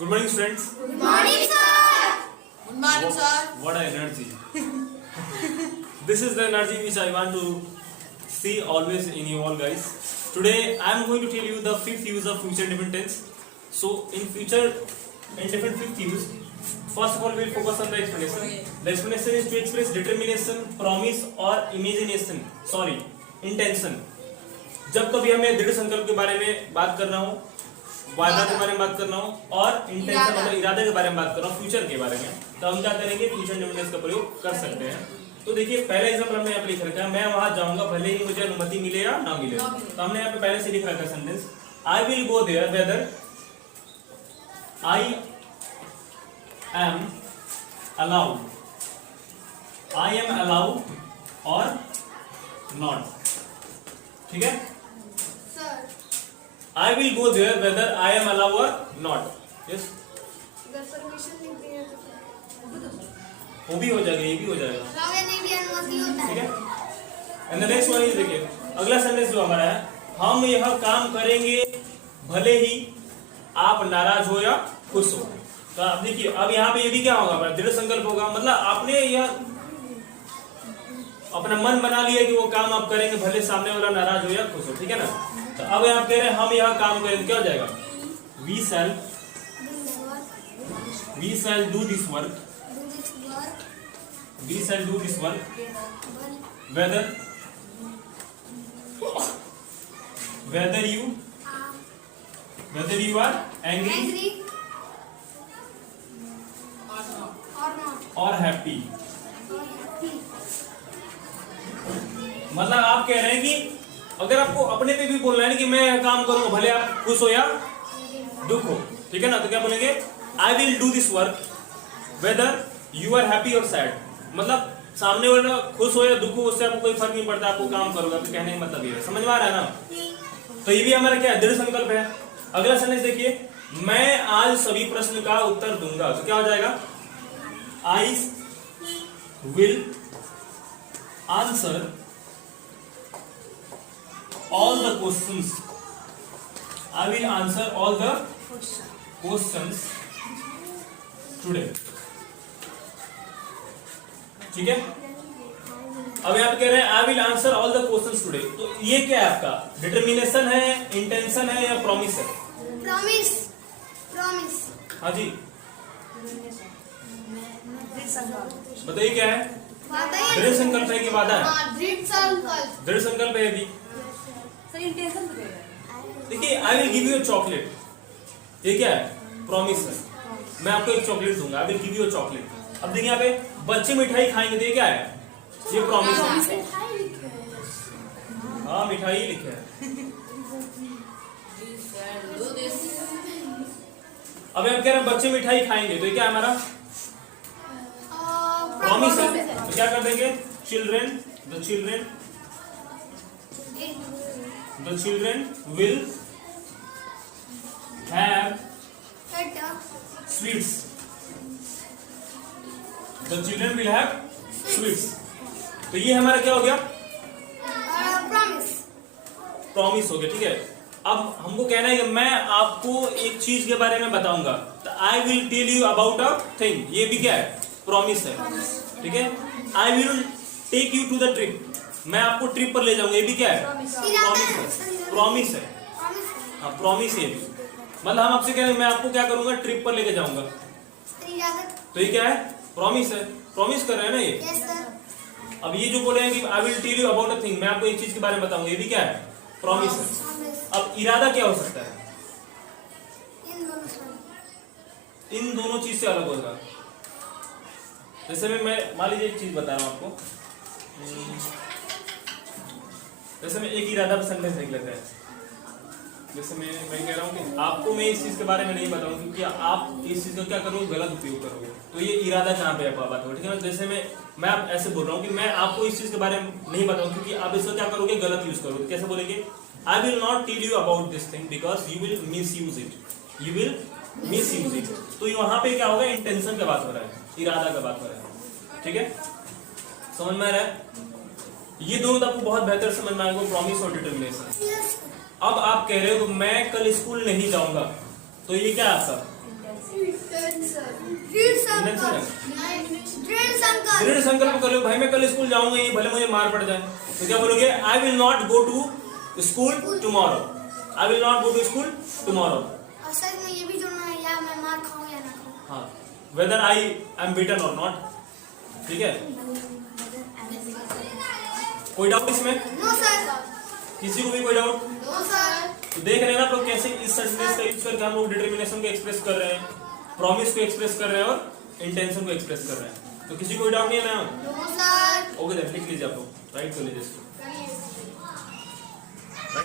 Good morning, students. Good morning, sir. Good morning, sir. What an energy! This is the energy which I want to see always in you all, guys. Today, I am going to tell you the fifth use of future indifferent tense. So, in future indifferent fifth use, first of all, we will focus on the explanation. The explanation is to express determination, promise or imagination. Sorry, intention. जब कभी हमें दृढ़ संकल्प के बारे में बात करना हो, वादा के बारे में बात करना हो और इंटेंशन मतलब इरादे के बारे में बात करना हो, फ्यूचर के बारे में, तो हम क्या करेंगे? फ्यूचर इंडिपेंडेंस का प्रयोग कर सकते हैं। तो देखिए पहला एग्जांपल हमने यहाँ पे लिख रखा है, मैं वहां जाऊंगा भले ही मुझे अनुमति मिले या ना मिले। तो हमने यहाँ पे पहले से लिख रखा है sentence, I will go there whether I am allowed, I am allowed और नॉट। ठीक है, I will go there whether I am allowed or not. Yes. अगर परमिशन नहीं दिया तो वो भी हो जाएगा, ये भी हो जाएगा। रावे नहीं भी अनुमति होता ठीक है। है। And the next one is देखिए, अगला सेंटेंस जो हमारा है, हम यह काम करेंगे भले ही आप नाराज हो या खुश हो। तो आप देखिए, अब यहाँ पे ये भी क्या होगा? दृढ़ संकल्प होगा, मतलब आपने यह अपना मन बना लिया कि वो काम आप करेंगे भले सामने वाला नाराज हो या खुश हो। ठीक है ना? तो अब यहाँ कह रहे हैं हम यह काम करेंगे, क्या हो जाएगा? We shall do this work, we shall do this work whether you are angry or happy। मतलब आप कह रहे हैं कि अगर आपको अपने पे भी बोलना है कि मैं यह काम करूंगा भले आप खुश हो या दुख हो। ठीक है ना? तो क्या बोलेंगे? I will do this work whether you are happy और सैड। मतलब सामने वाला खुश हो या दुख हो उससे आपको कोई फर्क नहीं पड़ता, आपको काम करोगे। आपके कहने का मतलब ये है, समझ में आ रहा है ना? तो ये भी हमारा क्या है? दृढ़ संकल्प है। अगला सेंटेंस देखिए, मैं आज सभी प्रश्न का उत्तर दूंगा। तो क्या हो जाएगा? I will answer all the questions, I will answer all the questions today। ठीक है, अब यहाँ पे कह रहे हैं I will answer all the questions today. तो ये क्या है? आपका डिटर्मिनेशन है, इंटेंशन है या प्रॉमिस है? Promise, promise. हाँ जी, बताइए क्या है? दृढ़ संकल्प है कि वादा है? दृढ़ संकल्प। दृढ़ संकल्प है अभी। इंटेंशन देखिए, I will give you a chocolate, ये क्या है? प्रॉमिस है, मैं आपको एक चॉकलेट दूंगा, I will give you a chocolate. अब देखिए यहाँ पे बच्चे मिठाई खाएंगे, तो ये क्या है? ये प्रॉमिस है। हाँ, मिठाई लिखे है। अब हम कह रहे हैं बच्चे मिठाई खाएंगे, तो ये क्या है? हमारा प्रॉमिस है। तो क्या कर देंगे? Children, the children will have sweets, the children will have sweets। तो ये हमारा क्या हो गया? प्रॉमिस, प्रॉमिस हो गया। ठीक है, अब हमको कहना है कि मैं आपको एक चीज के बारे में बताऊंगा, तो I will tell you about a thing, ये भी क्या है? प्रॉमिस है। ठीक है, I will take you to the trip, मैं आपको ट्रिप पर ले जाऊंगा, ये भी क्या है? प्रॉमिस है। प्रॉमिस है, हाँ प्रॉमिस है। मतलब हम आपसे कह रहे हैं मैं आपको क्या करूंगा? ट्रिप पर लेके जाऊंगा। तो ये क्या है? प्रॉमिस है। प्रॉमिस कर रहे हैं ना ये। Yes sir. अब ये जो बोले हैं कि I will tell you about a thing, मैं आपको एक चीज के बारे में बताऊंगा, ये भी क्या है? प्रॉमिस है। अब इरादा क्या हो सकता है? इन दोनों चीज से अलग होगा। जैसे मैं मान लीजिए एक चीज बता रहा हूं आपको, जैसे मैं एक इरादा पर सेंटेंस लिख लेते हैं। जैसे मैं कह रहा हूँ कि आपको मैं इस चीज के बारे में नहीं बताऊं क्योंकि आप इस चीज का क्या करोगे? गलत उपयोग करोगे। तो ये इरादा कहाँ पे बात हो? ठीक है ना? जैसे मैं आप ऐसे बोल रहा हूँ कि मैं आपको इस चीज के बारे में नहीं बताऊं क्योंकि आप इसका क्या करोगे? गलत यूज करोगे। कैसे बोलेंगे? I will not tell you about this thing because you will misuse it, you will misuse it. तो यहाँ पे क्या होगा? इंटेंशन का बात हो रहा है, इरादा का बात हो रहा है। ठीक है, समझ में आ रहा है? ये दोनों आपको बहुत बेहतर समझ में आएगा, प्रॉमिस और डिटर्मिनेशन। अब आप कह रहे हो मैं कल स्कूल नहीं जाऊंगा, तो ये क्या है आपका? दृढ़ संकल्प कर लो भाई, मैं कल स्कूल जाऊंगा ही, भले मुझे मार पड़ जाए। तो क्या बोलोगे? I will not go to school tomorrow. I will not go to school tomorrow. Sir में ये भी जोड़ना है, या मैं मार खाऊं या ना खाऊं। हाँ, वेदर आई एम बीटन और नॉट। ठीक है, कोई डाउट इसमें? No sir. किसी को भी कोई डाउट? No sir. तो देख रहे हैं ना आप लोग कैसे इस सेंटेंस का यूज करके हम लोग डिटर्मिनेशन को एक्सप्रेस कर रहे हैं, प्रॉमिस को एक्सप्रेस कर रहे हैं और इंटेंशन को एक्सप्रेस कर रहे हैं। तो किसी को कोई डाउट नहीं है ना? No sir. ओके, लिख लीजिए आप लोग, राइट कर लीजिए इसको।